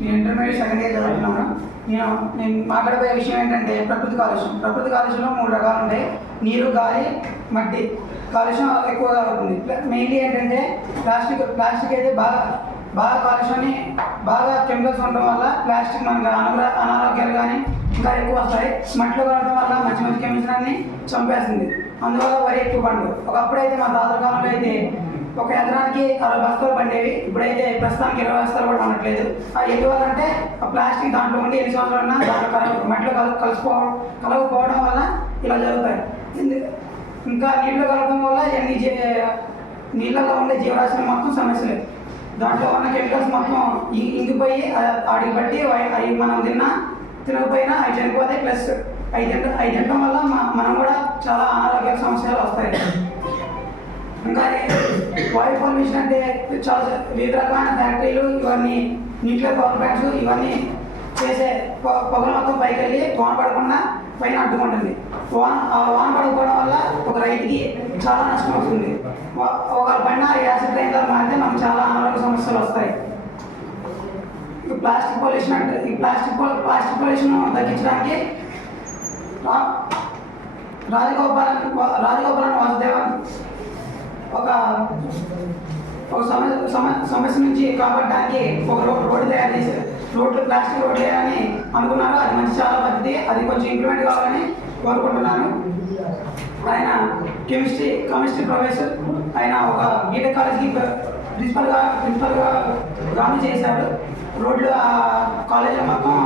నేను intermediate second year చదువుతున్నాను. నేను మాట్లాడబోయే విషయం ఏంటంటే ప్రకృతి కాలుష్యం. ప్రకృతి కాలుష్యంలో 3 రకాలు ఉంటాయి: నీరు, గాలి, మట్టి. కాలుష్యం ఎక్కువగా అవుతుంది. మెయిన్లీ ఏంటంటే ప్లాస్టిక్ అయితే బాగా కాలుష్యాన్ని బాగా కెమికల్స్ ఉండడం వల్ల ప్లాస్టిక్ మనకు అనారోగ్యాలు కానీ ఇంకా ఎక్కువ వస్తాయి. మట్టిలో కలవడం వల్ల మంచి కెమికల్స్ అన్ని చంపేస్తుంది. అందువల్ల వరి ఎక్కువ పండు. ఒకప్పుడైతే మా తాతల కాలంలో అయితే ఒక ఎకరానికి 60 బస్తాలు పండేవి. ఇప్పుడైతే ప్రస్తుతానికి 20 బస్తాలు కూడా పండట్లేదు. ఎందువల్లంటే ఆ ప్లాస్టిక్ దాంట్లో ఉండి ఎన్ని సంవత్సరాలున్నా దాంట్లో మట్టిలో కలవకపోవడం వల్ల ఇలా జరుగుతాయి. ఇంకా నీళ్ళు కలపడం వల్ల నీళ్ళలో ఉండే జీవరాశులు మొత్తం సమస్యలు. దాంట్లో ఉన్న కెమికల్స్ మొత్తం ఇంగిపోయి వాటికి బట్టి అవి మనం తినకపోయినా అవి చనిపోతాయి. ప్లస్ అవి తినడం వల్ల మనం కూడా చాలా అనారోగ్య సమస్యలు వస్తాయి. ఇంకా వాయు పొల్యూషన్ అంటే చాలా వివిధ రకమైన ఫ్యాక్టరీలు ఇవన్నీ న్యూక్లియర్ పవర్ ప్లాంట్స్ ఇవన్నీ చేసే పొగలు మొత్తం పైకి వెళ్ళి వాన పడకుండా పైన అడ్డుకుంటుంది. వాన పడకపోవడం వల్ల ఒక రైతుకి చాలా నష్టం వస్తుంది. ఒక పైన యాసిడ్ రైన్ మారితే మనకు చాలా అనారోగ్య సమస్యలు వస్తాయి. ప్లాస్టిక్ పొల్యూషన్ అంటే ఈ ప్లాస్టిక్ పొల్యూషన్ తగ్గించడానికి రాజగోపాలన్ వాసుదేవన్ ఒక సమస్య నుంచి కాపాడడానికి ఒక రోడ్డు తయారు చేశారు. ప్లాస్టిక్ రోడ్డు వేయాలని అనుకున్నారు. అది చాలా పద్ధతి. అది కొంచెం ఇంప్లిమెంట్ కావాలని కోరుకుంటున్నాను. ఆయన కెమిస్ట్రీ ప్రొఫెసర్. ఆయన ఒక బీటెక్ కాలేజ్కి ప్రిన్సిపల్గా గాను చేశారు. రోడ్లు కాలేజీలో మొత్తం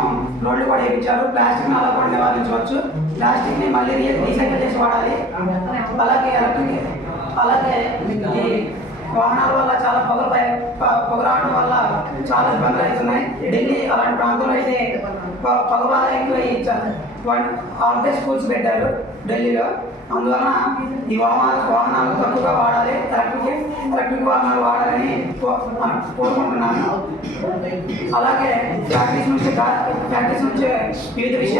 రోడ్లు కూడా వేయించారు. ప్లాస్టిక్ని అలా కూడా నివారించవచ్చు. ప్లాస్టిక్ని మళ్ళీ రీసైకిల్ చేసి వాడాలి. అలాగే ఈ వాహనాల వల్ల చాలా పొగ రావడం వల్ల చాలా ఇబ్బందులు అవుతున్నాయి. ఢిల్లీ అలాంటి ప్రాంతంలో అయితే పొగ బాగా ఎక్కువ ఆర్డే స్కూల్స్ పెట్టారు ఢిల్లీలో. అందువలన ఈ వాహనాలు తక్కువగా వాడాలి. ఎలక్ట్రిక్ వాహనాలు వాడాలని కోరుకుంటున్నాను. అలాగే ఫ్యాక్టరీస్ నుంచి వివిధ విష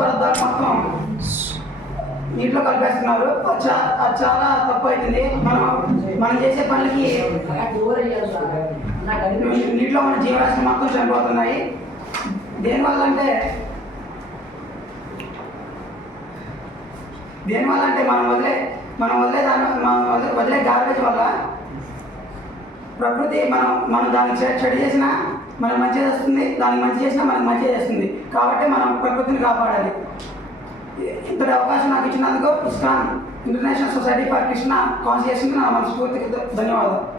పదార్థాలు మొత్తం నీటిలో కలిపేస్తున్నారు. అది చాలా తప్పు అవుతుంది. మనం చేసే పనులకి నీటిలో ఉన్న జీవరాశులు మొత్తం చనిపోతున్నాయి. దేనివల్ల అంటే మనం వదిలే గార్బేజ్ వల్ల ప్రకృతి మనం దానికి చెడు చేసినా మనకు మంచి చేస్తుంది, దానికి మంచి చేసినా మనకు మంచి చేస్తుంది. కాబట్టి మనం ప్రకృతిని కాపాడాలి. ఇంతటి అవకాశం నాకు ఇచ్చినందుకు ISKCON international society for Krishna కాన్షియస్కి నా మనస్ఫూర్తికి ధన్యవాదాలు.